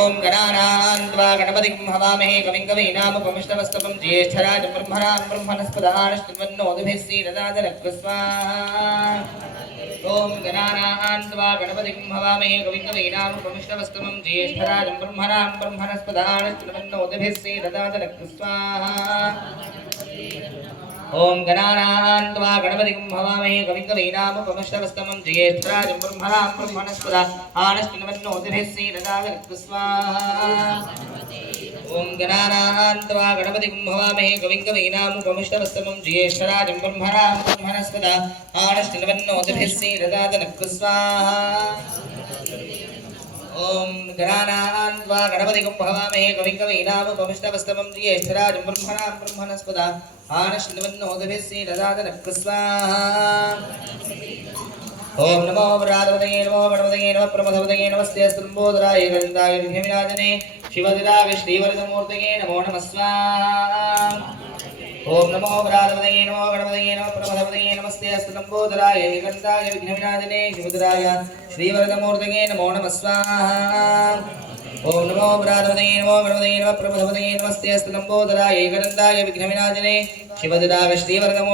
ओम गणानां त्वा गणपतिं हवामहे कविं कवीनामुपमिष्टमस्तकं ज्येष्ठराजं ब्रह्मणां ब्रह्मणस्पदानश्चिन्वन्नोतिभिः श्रीरदाजलक्ष्मस्वाहा ओम गणानां त्वा गणपतिं हवामहे कविं कवीनामुपमिष्टमस्तकं ज्येष्ठराजं ब्रह्मणां ब्रह्मणस्पदानश्चिन्वन्नोतिभिः श्रीरदाजलक्ष्मस्वाहा ओम गणानां त्वा गणपतिं हवामहे कविं कवीनामुपमिष्टमस्तकं ज्येष्ठराजं ब्रह्मणां ब्रह्मणस्पदानश्चिन्वन्नोतिभिः श्रीरदाजलक्ष्मस्वाहा ओम गणानां त्वा गणपतिं हवामहे कविं कवीनामुपमिष्टमस्तकं ज्येष्ठराजं ब्रह्मणां ब्रह्मणस्पदानश्चिन्वन्नोतिभिः श्रीरदाजलक्ष्मस्वाहा ओम गणानां त्वा गणपतिं हवामहे कविं कवीनामुपमिष्टमस्तकं ज्येष्ठराजं ब्रह्मणां ब्रह्मणस्पदानश्चिन्वन्नोतिभिः श्रीरदाजलक्ष्मस्वाहा ओम नमो व्रातपतये नमो गणपतये नमः प्रमथपतये नमस्ते स्तंभोदराय गन्धाय विघ्नविनाशने शिवदिराय श्रीवरदमूर्तये नमो नमः स्वाहा ओम नमो व्रातपतये नमो गणपतये नमः प्रमथपतये नमस्ते स्तंभोदराय गन्धाय विघ्नविनाशने शिवदिराय श्रीवरदमूर्तये नमो नमः स्वाहा ओम नमो व्रातपतये नमो गणपतये नमः प्रमथपतये नमस्ते स्तंभोदराय गन्धाय विघ्नविनाशने शिवदिराय श्रीवरदमूर्तये